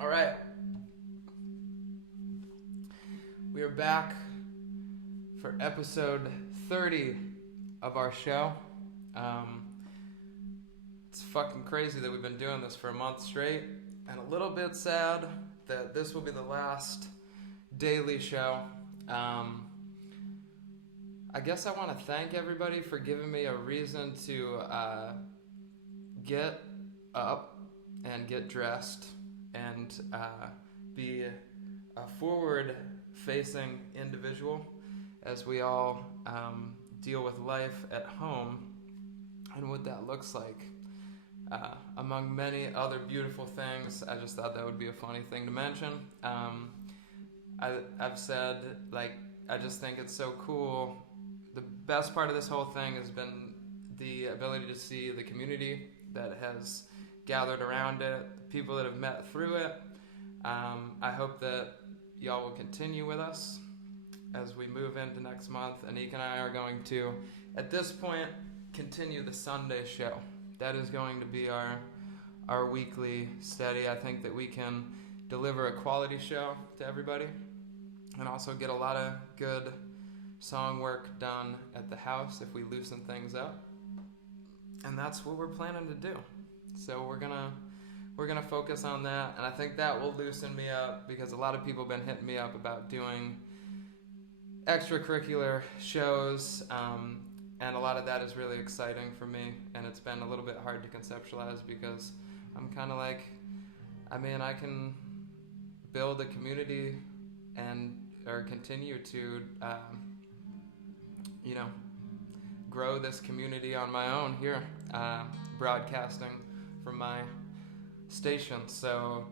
All right. We are back for episode 30 of our show. It's fucking crazy that we've been doing this for a month straight, and a little bit sad that this will be the last daily show. I guess I want to thank everybody for giving me a reason to get up and get dressed and be a forward-facing individual as we all deal with life at home and what that looks like. Among many other beautiful things, I just thought that would be a funny thing to mention. I've said, I just think it's so cool. The best part of this whole thing has been the ability to see the community that has gathered around it, the people that have met through it. I hope that y'all will continue with us as we move into next month. Anika and I are going to, at this point, continue the Sunday show. That is going to be our weekly steady. I think that we can deliver a quality show to everybody and also get a lot of good song work done at the house if we loosen things up. And that's what we're planning to do. So we're gonna focus on that, and I think that will loosen me up because a lot of people have been hitting me up about doing extracurricular shows, and a lot of that is really exciting for me, and it's been a little bit hard to conceptualize because I'm kind of like, I can build a community or continue to grow this community on my own here, broadcasting from my station. So,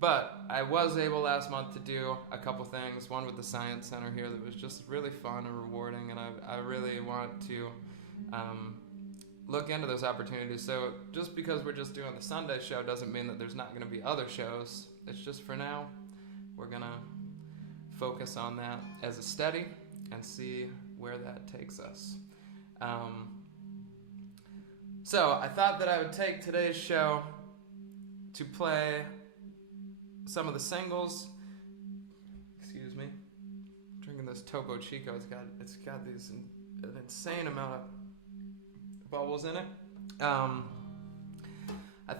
but I was able last month to do a couple things. One with the Science Center here that was just really fun and rewarding, and I really want to look into those opportunities. So just because we're just doing the Sunday show doesn't mean that there's not going to be other shows. It's just for now, we're going to focus on that as a steady and see where that takes us. So I thought that I would take today's show to play some of the singles. Excuse me. I'm drinking this Topo Chico. It's got these an insane amount of bubbles in it. I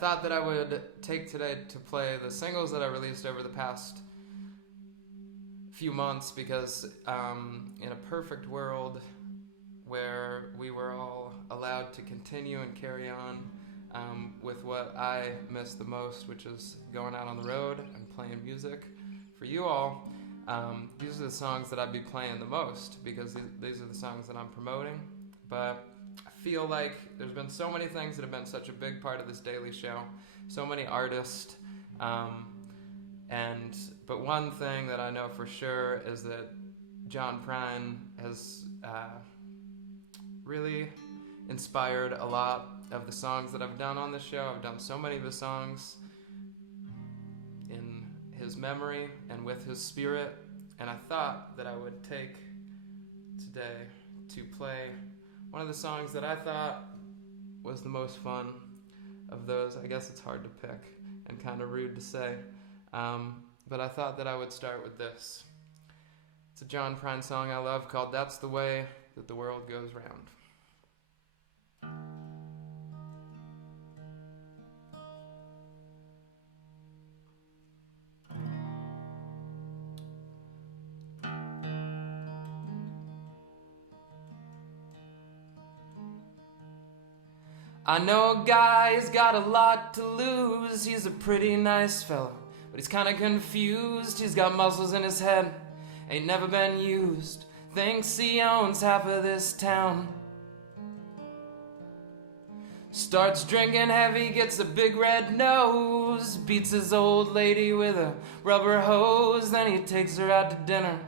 thought that I would take today to play the singles that I released over the past few months because in a perfect world where we were all allowed to continue and carry on with what I miss the most, which is going out on the road and playing music for you all. These are the songs that I'd be playing the most because these are the songs that I'm promoting. But I feel like there's been so many things that have been such a big part of this daily show, so many artists, but one thing that I know for sure is that John Prine has really inspired a lot of the songs that I've done on this show. I've done so many of his songs in his memory and with his spirit, and I thought that I would take today to play one of the songs that I thought was the most fun of those. I guess it's hard to pick and kind of rude to say, but I thought that I would start with this. It's a John Prine song I love called That's the Way That the World Goes Round. I know a guy, he's got a lot to lose. He's a pretty nice fella, but he's kinda confused. He's got muscles in his head, ain't never been used. Thinks he owns half of this town. Starts drinking heavy, gets a big red nose. Beats his old lady with a rubber hose. Then he takes her out to dinner,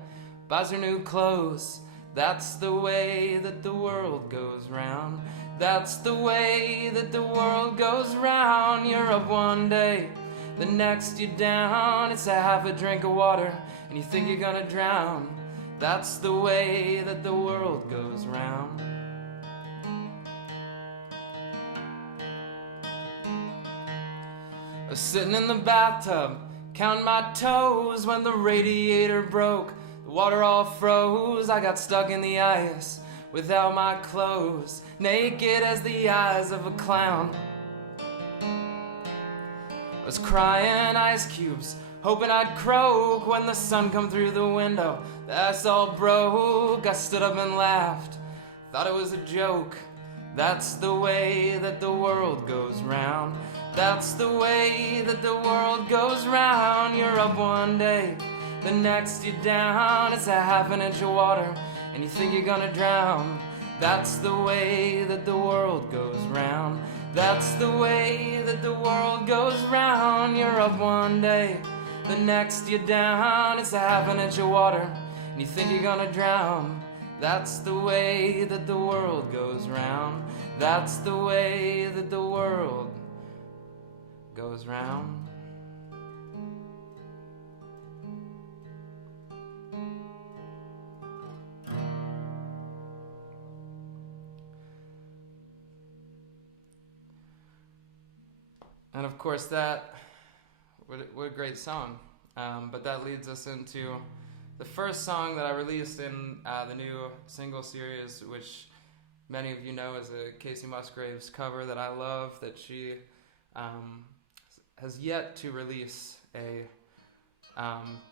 buys her new clothes. That's the way that the world goes round. That's the way that the world goes round. You're up one day, the next you're down. It's a half a drink of water and you think you're gonna drown. That's the way that the world goes round. I was sitting in the bathtub, counting my toes when the radiator broke. The water all froze, I got stuck in the ice without my clothes, naked as the eyes of a clown. I was crying ice cubes, hoping I'd croak when the sun come through the window. The ice all broke, I stood up and laughed, thought it was a joke. That's the way that the world goes round. That's the way that the world goes round. You're up one day, the next you're down. It's a half an inch of water and you think you're gonna drown. That's the way that the world goes round. That's the way that the world goes round. You're up one day, the next you're down. It's a half an inch of water and you think you're gonna drown. That's the way that the world goes round. That's the way that the world goes round. And of course what a great song. But that leads us into the first song that I released in the new single series, which many of you know is a Casey Musgraves cover that I love, that she has yet to release a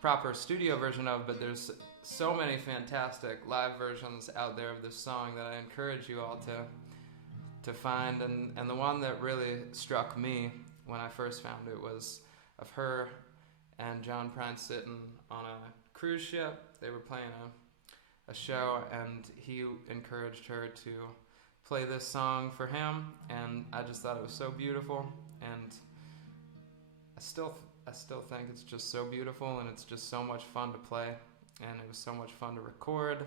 proper studio version of, but there's so many fantastic live versions out there of this song that I encourage you all to find. And the one that really struck me when I first found it was of her and John Prine sitting on a cruise ship. They were playing a show, and he encouraged her to play this song for him, and I just thought it was so beautiful, and I still think it's just so beautiful, and it's just so much fun to play, and it was so much fun to record,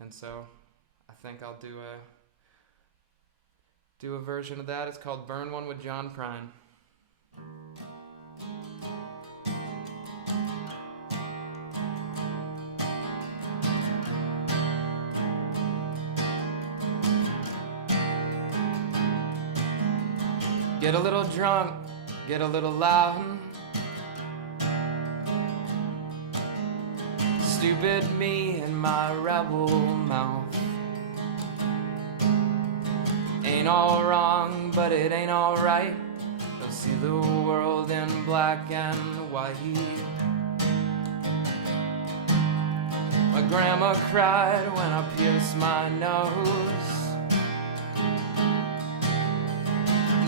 and so I think I'll do a version of that. It's called Burn One with John Prine. Get a little drunk, get a little loud. Stupid me and my rebel mouth. Ain't all wrong, but it ain't all right. Don't see the world in black and white. My grandma cried when I pierced my nose.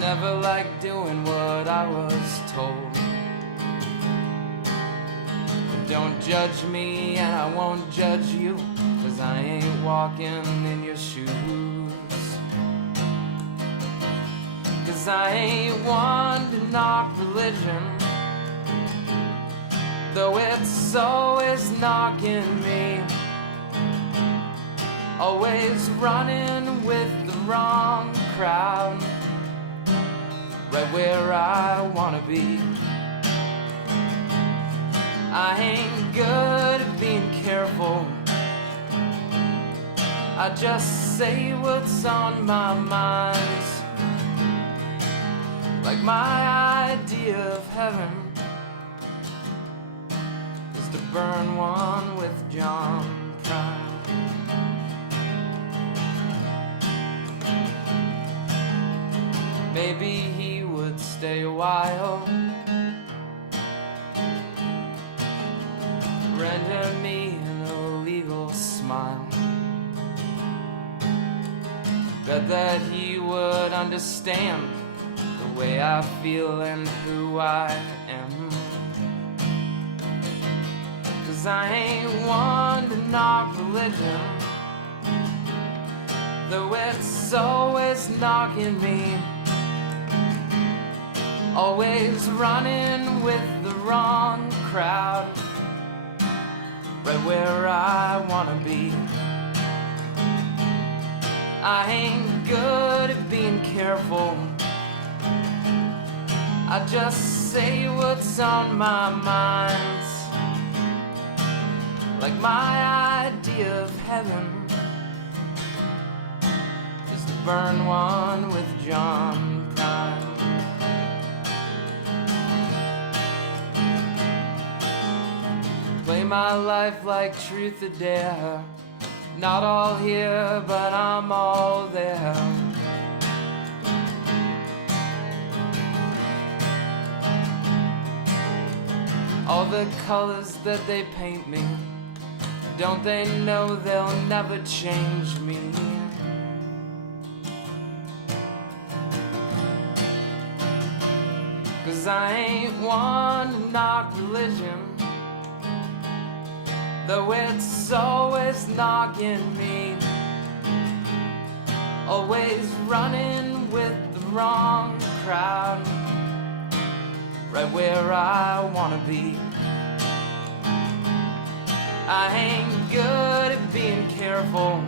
Never liked doing what I was told. But don't judge me and I won't judge you, 'cause I ain't walking in your shoes. 'Cause I ain't one to knock religion, though it's always knocking me. Always running with the wrong crowd, right where I wanna be. I ain't good at being careful, I just say what's on my mind. Like my idea of heaven is to burn one with John Prine. Maybe he would stay a while, render me an illegal smile. Bet that he would understand the way I feel and who I am. 'Cause I ain't one to knock religion, though it's always knocking me. Always running with the wrong crowd, right where I wanna be. I ain't good at being careful, I just say what's on my mind. Like my idea of heaven is to burn one with John Prine. Play my life like truth or dare. Not all here, but I'm all there. All the colors that they paint me, don't they know they'll never change me? Cause I ain't one to knock religion, though it's always knocking me. Always running with the wrong crowd, right where I wanna be. I ain't good at being careful,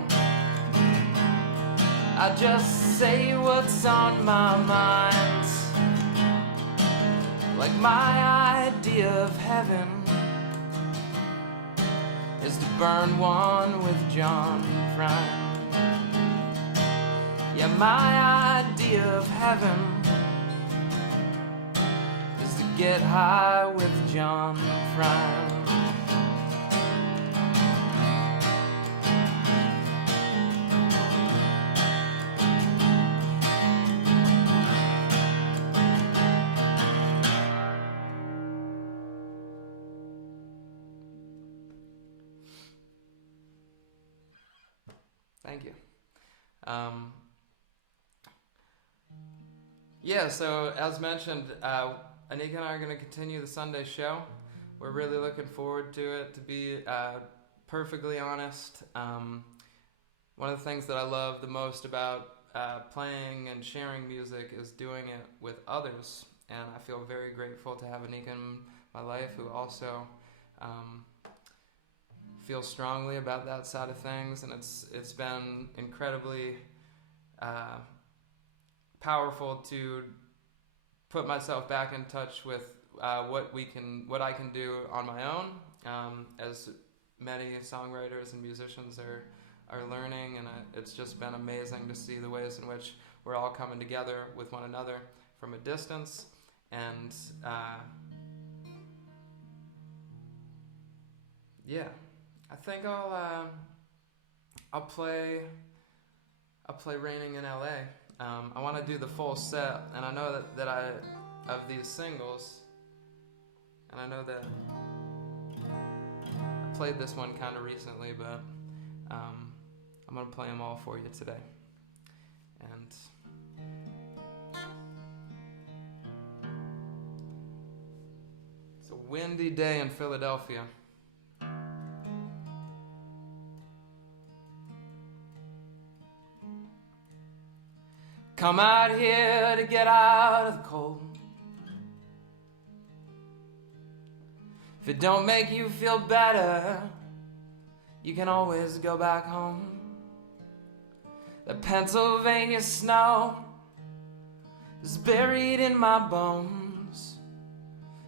I just say what's on my mind. Like my idea of heaven is to burn one with John Prine. Yeah, my idea of heaven is to get high with John Prine. Thank you. Yeah, so as mentioned, Anika and I are going to continue the Sunday show. We're really looking forward to it, to be perfectly honest. One of the things that I love the most about playing and sharing music is doing it with others. And I feel very grateful to have Anika in my life who also feel strongly about that side of things, and it's been incredibly powerful to put myself back in touch with what I can do on my own, as many songwriters and musicians are learning, and it's just been amazing to see the ways in which we're all coming together with one another from a distance, and yeah. I think I'll play Raining in LA. I want to do the full set, and I know that I of these singles, and I know that I played this one kind of recently, but I'm gonna play them all for you today. And it's a windy day in Philadelphia. Come out here to get out of the cold. If it don't make you feel better, you can always go back home. The Pennsylvania snow is buried in my bones,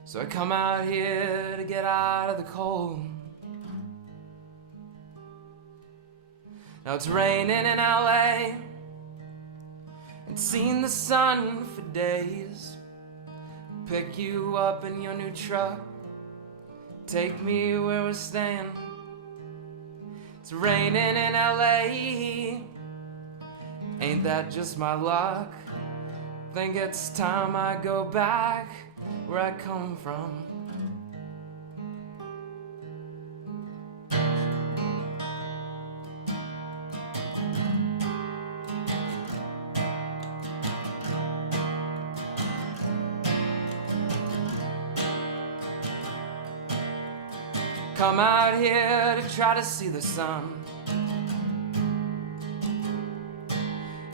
so I come out here to get out of the cold. Now it's raining in LA, and seen the sun for days. Pick you up in your new truck, take me where we're staying. It's raining in LA, ain't that just my luck? Think it's time I go back where I come from. Come out here to try to see the sun,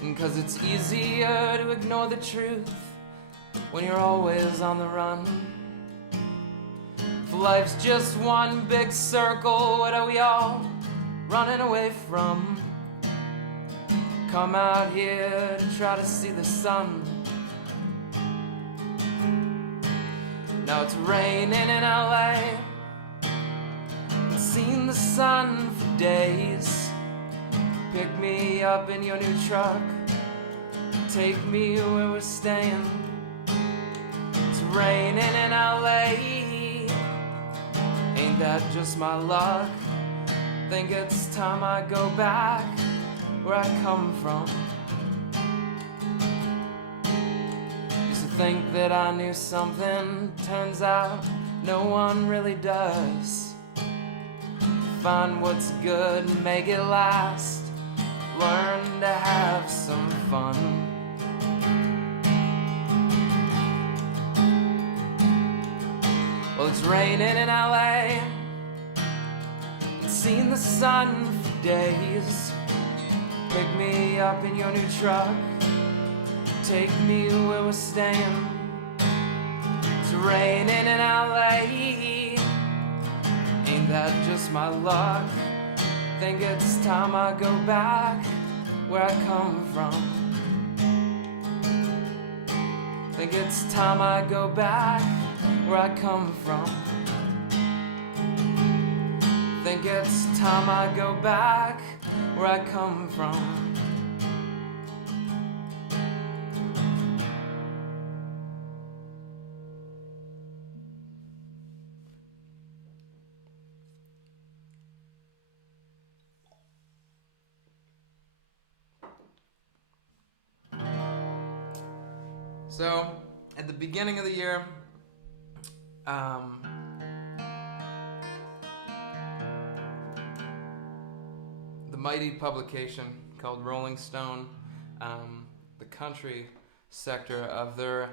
and 'cause it's easier to ignore the truth when you're always on the run. If life's just one big circle, what are we all running away from? Come out here to try to see the sun. Now it's raining in LA, seen the sun for days. Pick me up in your new truck, take me where we're staying. It's raining in LA, ain't Ain't that just my luck? Think it's time I go back where I come from. Used to think that I knew something, turns out no one really does. Find what's good and make it last, learn to have some fun. Well, it's raining in LA, and seen the sun for days. Pick me up in your new truck, take me where we're staying. It's raining in LA, ain't that just my luck? Think it's time I go back where I come from. Think it's time I go back where I come from. Think it's time I go back where I come from. So, at the beginning of the year, the mighty publication called Rolling Stone, the country sector of their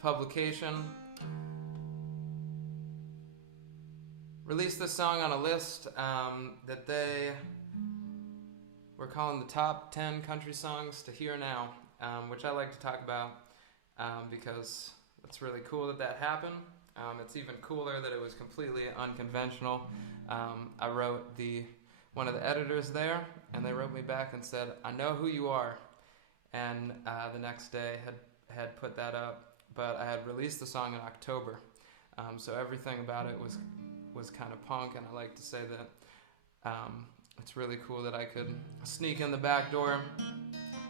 publication, released this song on a list that they were calling the top 10 country songs to hear now, which I like to talk about because it's really cool that happened. It's even cooler that it was completely unconventional. I wrote one of the editors there, and they wrote me back and said, "I know who you are," and the next day had put that up, but I had released the song in October, so everything about it was kind of punk, and I like to say that it's really cool that I could sneak in the back door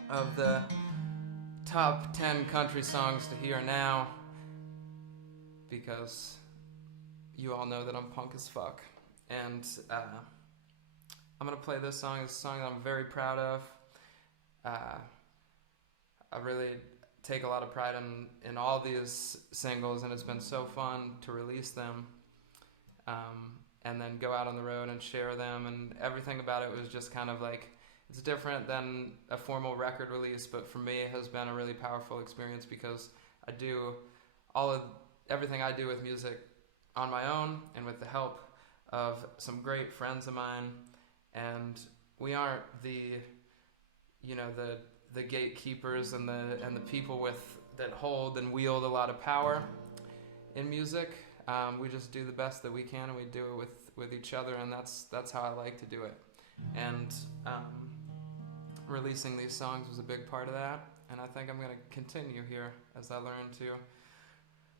of the top 10 country songs to hear now, because you all know that I'm punk as fuck. And I'm gonna play this song. It's a song that I'm very proud of. I really take a lot of pride in all these singles, and it's been so fun to release them and then go out on the road and share them, and everything about it was just kind of like, it's different than a formal record release, but for me it has been a really powerful experience because I do everything I do with music on my own and with the help of some great friends of mine, and we aren't the gatekeepers and the people that hold and wield a lot of power in music. We just do the best that we can, and we do it with each other, and that's how I like to do it. And releasing these songs was a big part of that, and I think I'm going to continue here as I learn to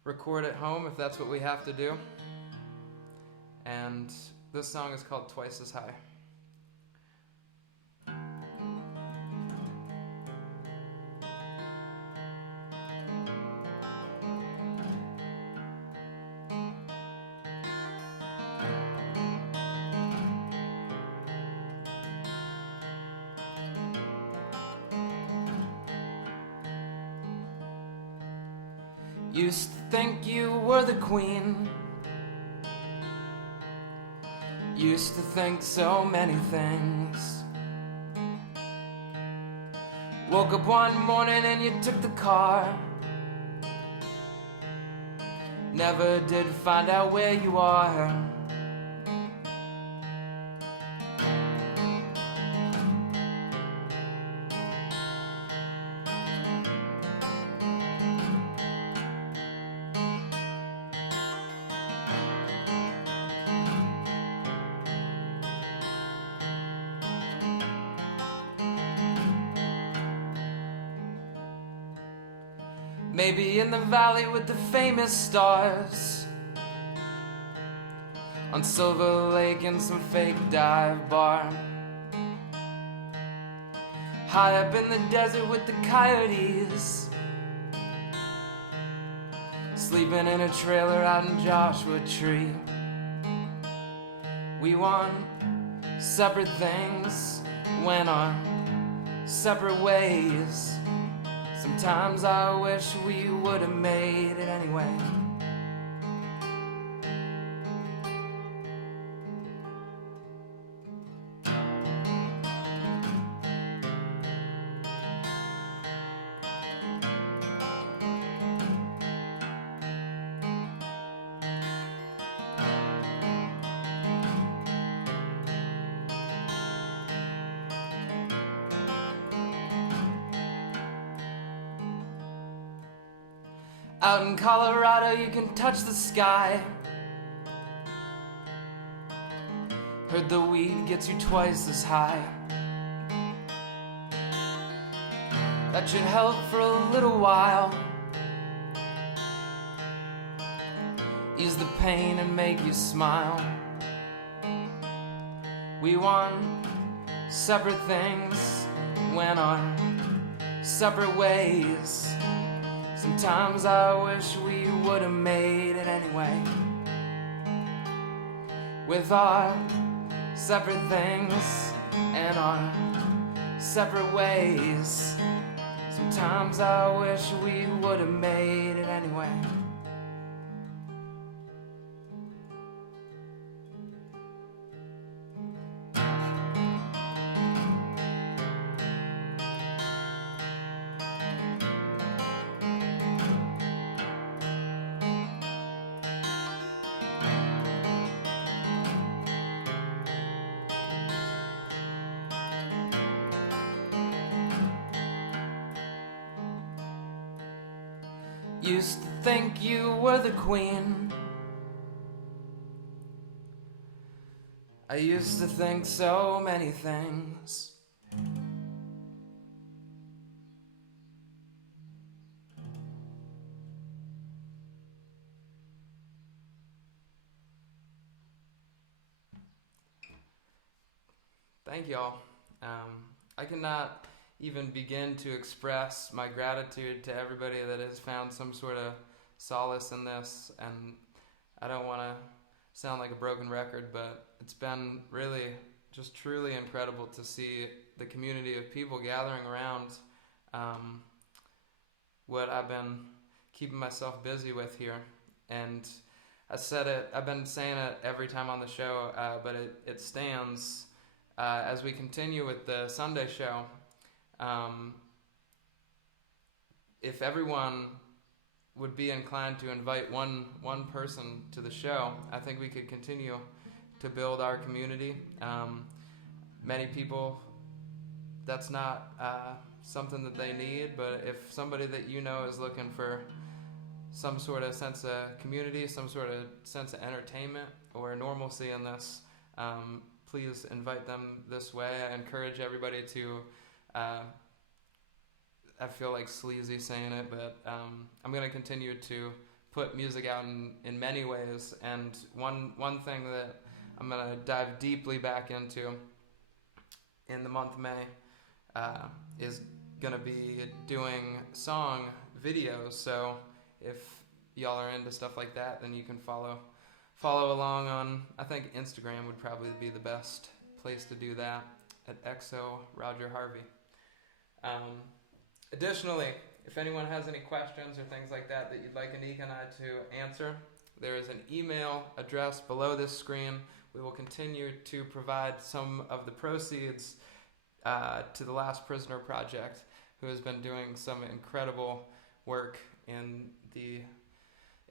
record at home if that's what we have to do. And this song is called Twice as High. Used to think you were the queen. Used to think so many things. Woke up one morning and you took the car. Never did find out where you are. Maybe in the valley with the famous stars, on Silver Lake in some fake dive bar, high up in the desert with the coyotes, sleeping in a trailer out in Joshua Tree. We want separate things, went our separate ways. Sometimes I wish we would have made it anyway. Out in Colorado you can touch the sky. Heard the weed gets you twice as high. That should help for a little while. Ease the pain and make you smile. We want separate things, went our separate ways. Sometimes I wish we would have made it anyway. With our separate things and our separate ways. Sometimes I wish we would have made it anyway. Used to think you were the queen. I used to think so many things. Thank y'all. I cannot even begin to express my gratitude to everybody that has found some sort of solace in this. And I don't want to sound like a broken record, but it's been really just truly incredible to see the community of people gathering around what I've been keeping myself busy with here. And I said it, I've been saying it every time on the show, but it stands as we continue with the Sunday show. If everyone would be inclined to invite one person to the show, I think we could continue to build our community. Many people, that's not something that they need, but if somebody that you know is looking for some sort of sense of community, some sort of sense of entertainment or normalcy in this, please invite them this way. I encourage everybody to I feel like sleazy saying it, but I'm going to continue to put music out in many ways. And one thing that I'm going to dive deeply back into in the month of May is going to be doing song videos. So if y'all are into stuff like that, then you can follow along on, I think Instagram would probably be the best place to do that, at XO Roger Harvey. Additionally, if anyone has any questions or things like that you'd like Anika and I to answer, there is an email address below this screen. We will continue to provide some of the proceeds to the Last Prisoner Project, who has been doing some incredible work in the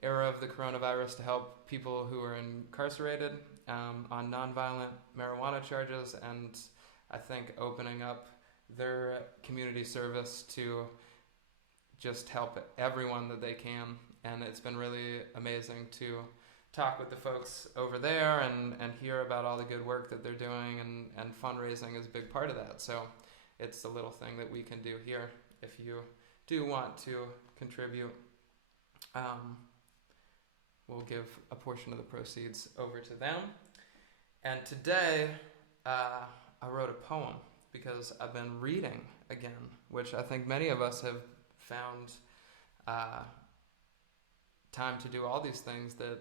era of the coronavirus to help people who are incarcerated on nonviolent marijuana charges, and I think opening up their community service to just help everyone that they can. And it's been really amazing to talk with the folks over there and hear about all the good work that they're doing, and fundraising is a big part of that. So it's a little thing that we can do here if you do want to contribute. We'll give a portion of the proceeds over to them. And today I wrote a poem because I've been reading again, which I think many of us have found time to do all these things that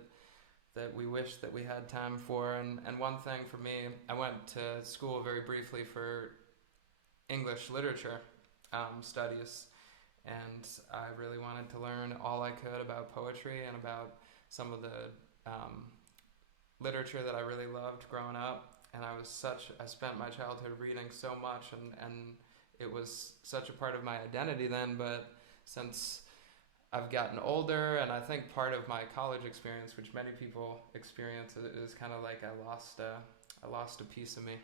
that we wish that we had time for. And one thing for me, I went to school very briefly for English literature studies, and I really wanted to learn all I could about poetry and about some of the literature that I really loved growing up. And I spent my childhood reading so much, and it was such a part of my identity then. But since I've gotten older, and I think part of my college experience, which many people experience, is kind of like I lost a piece of me,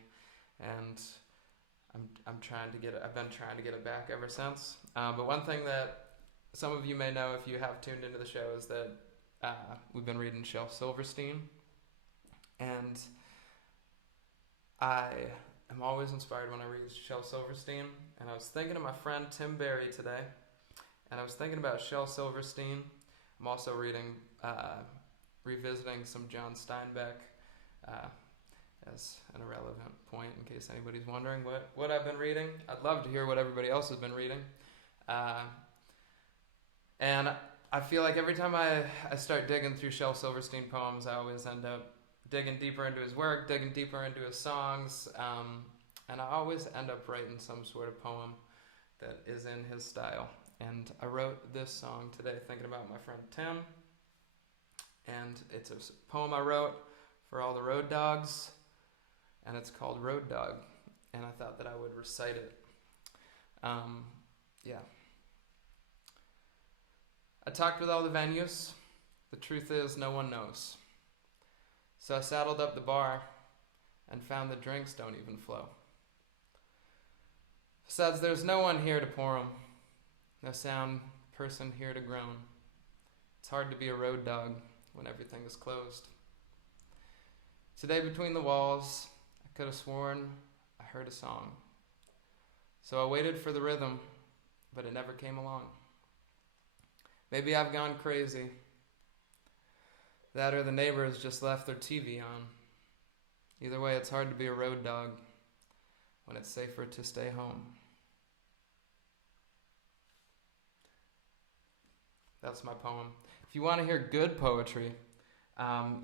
and I've been trying to get it back ever since. But one thing that some of you may know if you have tuned into the show is that we've been reading Shel Silverstein, and I am always inspired when I read Shel Silverstein. And I was thinking of my friend Tim Berry today, and I was thinking about Shel Silverstein. I'm also revisiting some John Steinbeck, as an irrelevant point in case anybody's wondering what I've been reading. I'd love to hear what everybody else has been reading. And I feel like every time I start digging through Shel Silverstein poems, I always end up digging deeper into his work, digging deeper into his songs, and I always end up writing some sort of poem that is in his style. And I wrote this song today thinking about my friend Tim, and it's a poem I wrote for all the road dogs, and it's called Road Dog, and I thought that I would recite it. Yeah. I talked with all the venues. The truth is, no one knows. So I saddled up the bar and found the drinks don't even flow. Besides, there's no one here to pour 'em, no sound person here to groan. It's hard to be a road dog when everything is closed. Today between the walls, I could have sworn I heard a song. So I waited for the rhythm, but it never came along. Maybe I've gone crazy. That or the neighbors just left their TV on. Either way, it's hard to be a road dog when it's safer to stay home. That's my poem. If you want to hear good poetry,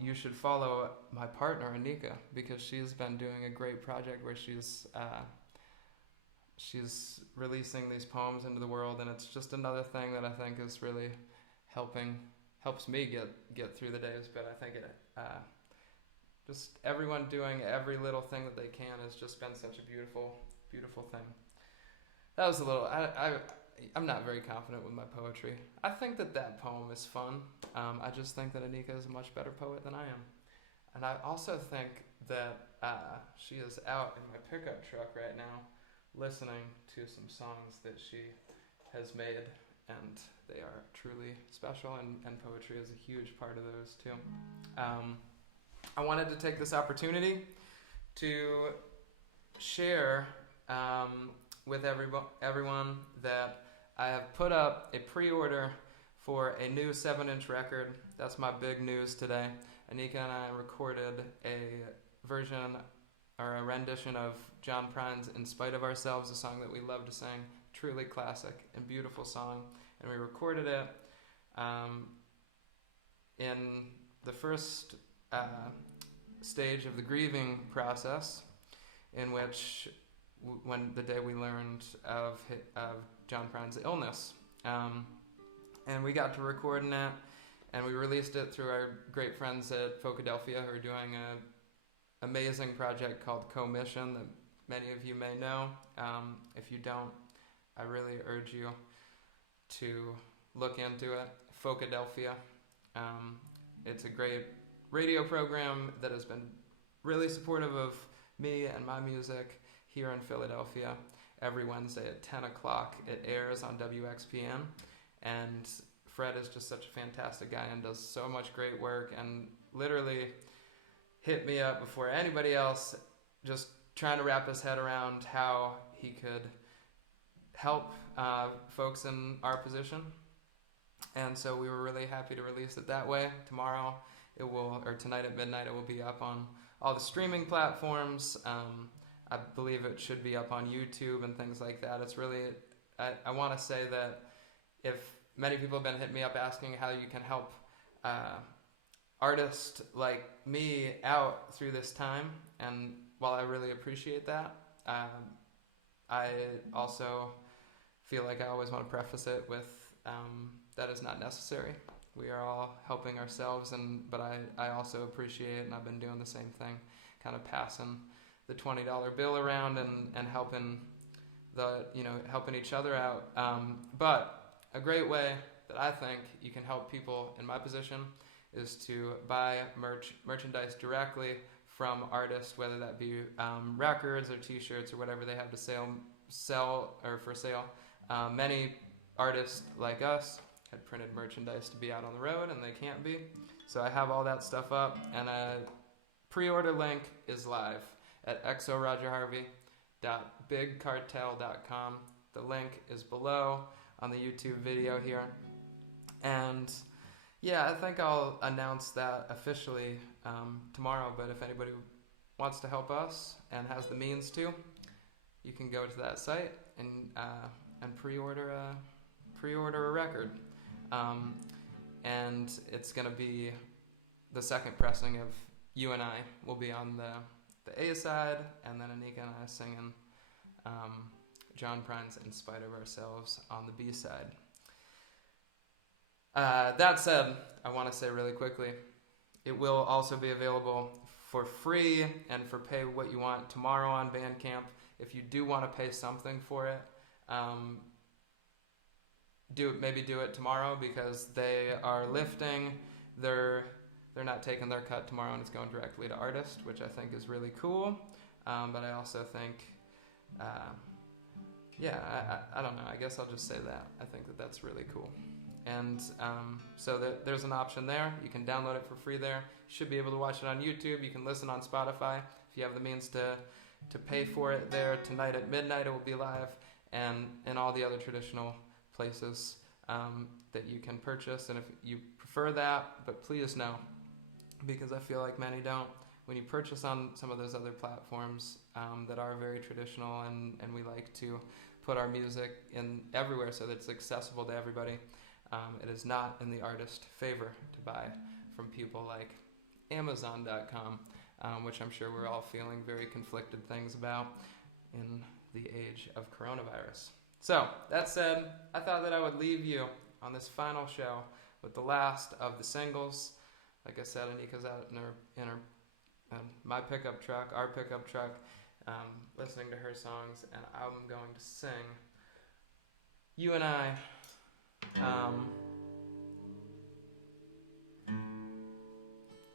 you should follow my partner Anika, because she's been doing a great project where she's releasing these poems into the world, and it's just another thing that I think is really helps me get through the days. But I think just everyone doing every little thing that they can has just been such a beautiful thing. That was a little. I'm not very confident with my poetry. I think that poem is fun. I just think that Anika is a much better poet than I am. And I also think that she is out in my pickup truck right now listening to some songs that she has made, and they are truly special, and poetry is a huge part of those too. I wanted to take this opportunity to share with everyone that I have put up a pre-order for a new 7-inch record. That's my big news today. Anika and I recorded a version or a rendition of John Prine's In Spite of Ourselves, a song that we love to sing, truly classic and beautiful song. And we recorded it in the first stage of the grieving process, in which when the day we learned of John Prine's illness. And we got to recording it, and we released it through our great friends at Focadelphia, who are doing an amazing project called Commission that many of you may know. If you don't, I really urge you to look into it. Focadelphia. It's a great radio program that has been really supportive of me and my music here in Philadelphia. Every Wednesday at 10 o'clock it airs on WXPN, and Fred is just such a fantastic guy and does so much great work, and literally hit me up before anybody else, just trying to wrap his head around how he could help folks in our position. And so we were really happy to release it that way. Tomorrow tonight at midnight, it will be up on all the streaming platforms. I believe it should be up on YouTube and things like that. It's really, I want to say that if many people have been hitting me up asking how you can help artists like me out through this time, and while I really appreciate that, I also feel like I always want to preface it with that is not necessary. We are all helping ourselves, but I also appreciate, and I've been doing the same thing, kind of passing the $20 bill around and helping helping each other out. But a great way that I think you can help people in my position is to buy merchandise directly from artists, whether that be records or T-shirts or whatever they have to sell or for sale. Many artists like us had printed merchandise to be out on the road, and they can't be. So I have all that stuff up, and a pre-order link is live at xorogerharvey.bigcartel.com. The link is below on the YouTube video here. And yeah, I think I'll announce that officially tomorrow, but if anybody wants to help us and has the means to, you can go to that site and pre-order a record. And it's going to be the second pressing of You and I will be on the A side, and then Anika and I singing John Prine's In Spite of Ourselves on the B side. That said, I want to say really quickly, it will also be available for free and for pay what you want tomorrow on Bandcamp. If you do want to pay something for it, do it tomorrow, because they are lifting. They're not taking their cut tomorrow, and it's going directly to artists, which I think is really cool. But I also think, I don't know. I guess I'll just say that. I think that that's really cool. And so there's an option there. You can download it for free there. You should be able to watch it on YouTube. You can listen on Spotify if you have the means to pay for it there. Tonight at midnight it will be live, and all the other traditional places that you can purchase. And if you prefer that, but please know, because I feel like many don't, when you purchase on some of those other platforms that are very traditional, and we like to put our music in everywhere so that it's accessible to everybody, it is not in the artist's favor to buy from people like Amazon.com, which I'm sure we're all feeling very conflicted things about in the age of coronavirus. So, that said, I thought that I would leave you on this final show with the last of the singles. Like I said, Anika's out in my pickup truck, our pickup truck, listening to her songs, and I'm going to sing You and I.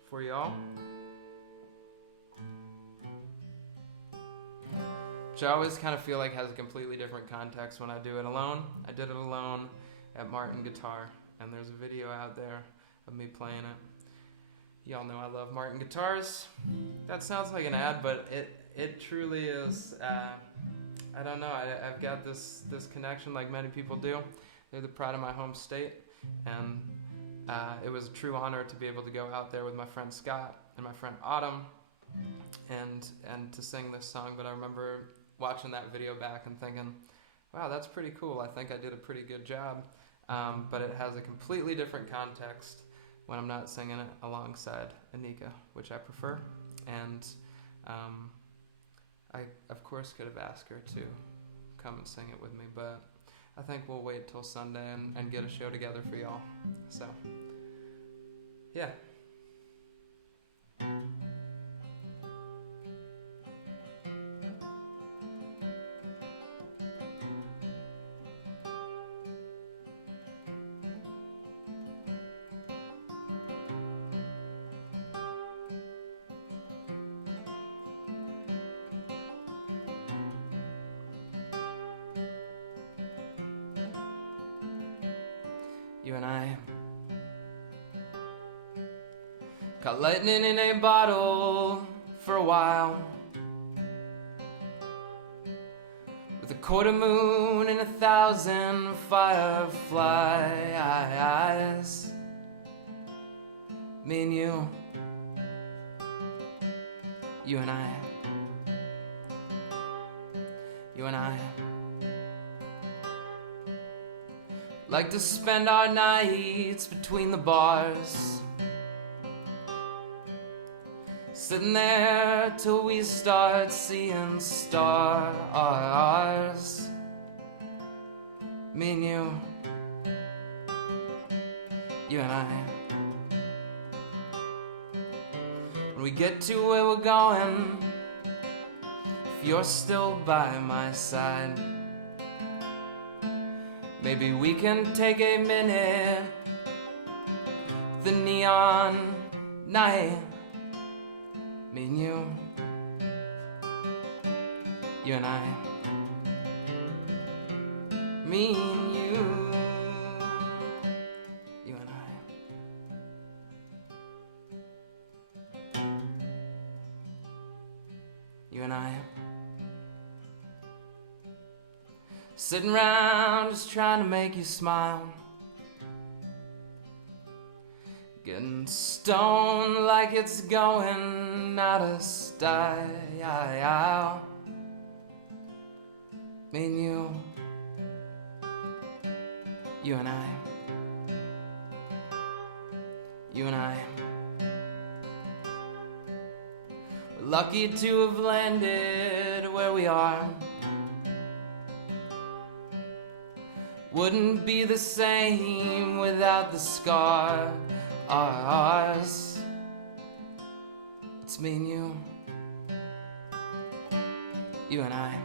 For y'all, which I always kind of feel like has a completely different context when I do it alone. I did it alone at Martin Guitar, and there's a video out there of me playing it. Y'all know I love Martin guitars. That sounds like an ad, but it truly is. I don't know. I've got this connection like many people do. They're the pride of my home state, and it was a true honor to be able to go out there with my friend Scott and my friend Autumn and to sing this song. But I remember watching that video back and thinking, wow, that's pretty cool. I think I did a pretty good job. But it has a completely different context when I'm not singing it alongside Anika, which I prefer. And I, of course, could have asked her to come and sing it with me, but I think we'll wait till Sunday and get a show together for y'all. So, yeah. You and I caught lightning in a bottle for a while, with a quarter moon and 1,000 firefly eyes. Me and you and I, you and I like to spend our nights between the bars, Sitting there till we start seeing stars. Me and you and I. When we get to where we're going, if you're still by my side, maybe we can take a minute. The neon night. Me and you and I. Me and you and I. You and I. Sitting around just trying to make you smile. Getting stoned like it's going out of style. Me and you and I. You and I. We're lucky to have landed where we are. Wouldn't be the same without the scars. It's me and you and I.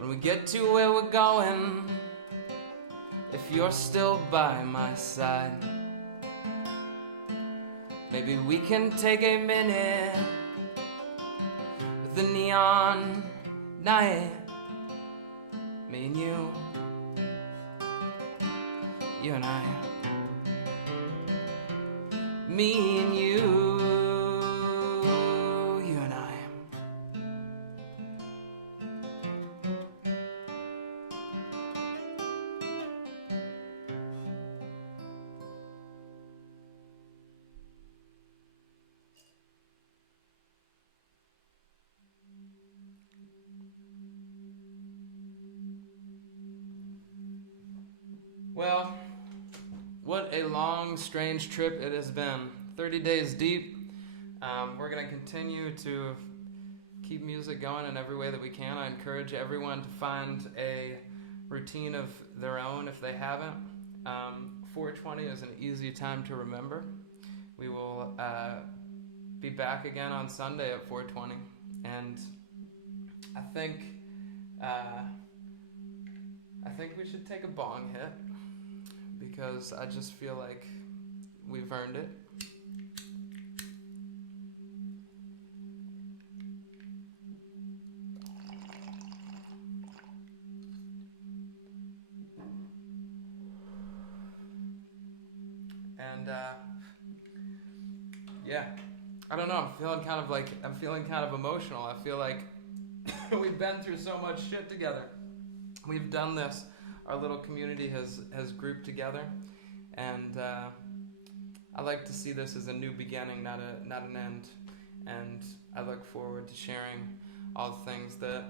When we get to where we're going, if you're still by my side, maybe we can take a minute with the neon night. Me and you and I. Me and you and I. Well, what a long, strange trip it has been. 30 days deep. We're going to continue to keep music going in every way that we can. I encourage everyone to find a routine of their own if they haven't. 420 is an easy time to remember. We will be back again on Sunday at 420. And I think we should take a bong hit, because I just feel like we've earned it. And yeah, I don't know, I'm feeling kind of emotional. I feel like we've been through so much shit together. We've done this. Our little community has grouped together, and I like to see this as a new beginning, not an end. And I look forward to sharing all the things that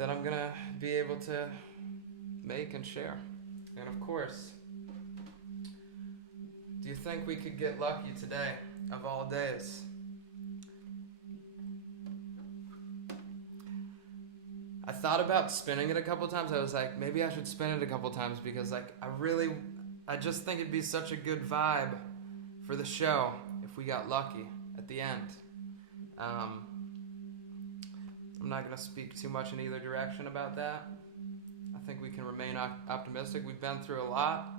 I'm gonna be able to make and share. And of course, do you think we could get lucky today, of all days? I thought about spinning it a couple times. I was like, maybe I should spin it a couple times, because I just think it'd be such a good vibe for the show if we got lucky at the end. I'm not going to speak too much in either direction about that. I think we can remain optimistic. We've been through a lot.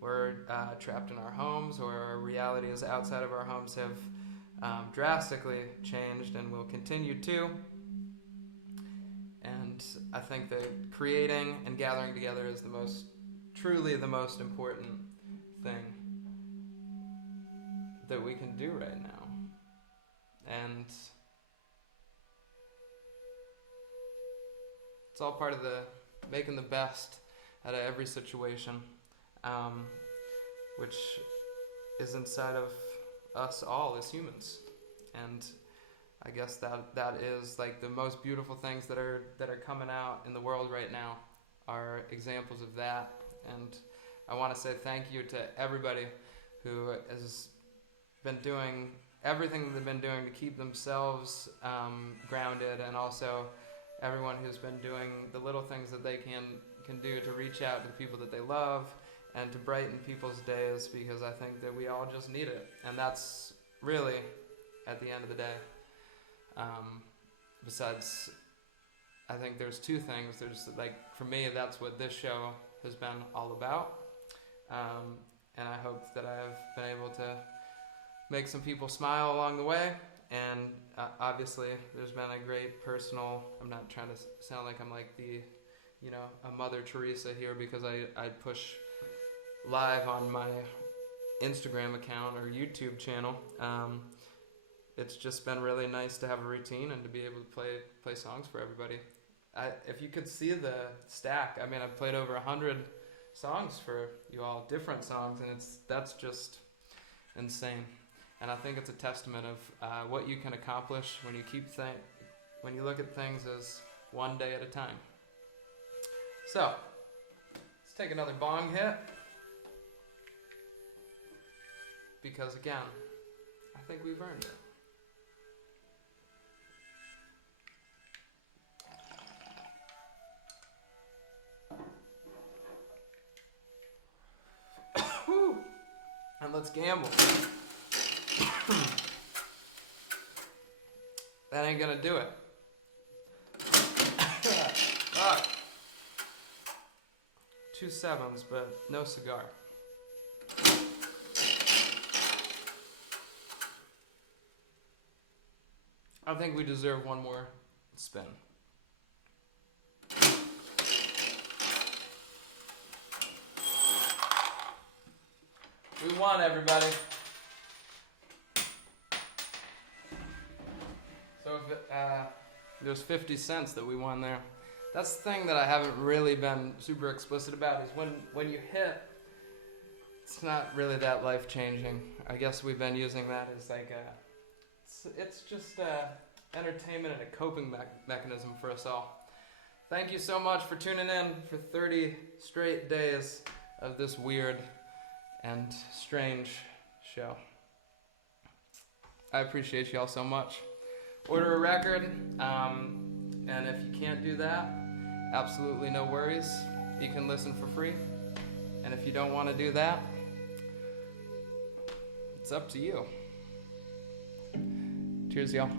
We're trapped in our homes, or our realities outside of our homes have drastically changed and will continue to. And I think that creating and gathering together is truly the most important thing that we can do right now. And it's all part of making the best out of every situation, which is inside of us all as humans. And I guess that is like the most beautiful things that are coming out in the world right now are examples of that. And I want to say thank you to everybody who has been doing everything they've been doing to keep themselves grounded, and also everyone who's been doing the little things that they can do to reach out to the people that they love and to brighten people's days, because I think that we all just need it. And that's really, at the end of the day, besides, I think there's two things. There's, like, for me, that's what this show has been all about. And I hope that I've been able to make some people smile along the way. And obviously, there's been a great personal, I'm not trying to sound like I'm like the, a Mother Teresa here, because I push live on my Instagram account or YouTube channel. It's just been really nice to have a routine and to be able to play songs for everybody. If you could see the stack, I mean, I've played over 100 songs for you all, different songs, and that's just insane. And I think it's a testament of what you can accomplish when you when you look at things as one day at a time. So, let's take another bong hit. Because again, I think we've earned it. And let's gamble. That ain't gonna do it. Fuck. 2 7s, but no cigar. I think we deserve one more spin. We won, everybody. So if there's 50 cents that we won there. That's the thing that I haven't really been super explicit about, is when you hit, it's not really that life-changing. I guess we've been using that as like it's just entertainment and a coping mechanism for us all. Thank you so much for tuning in for 30 straight days of this weird and strange show. I appreciate y'all so much. Order a record, and if you can't do that, absolutely no worries. You can listen for free. And if you don't want to do that, it's up to you. Cheers, y'all.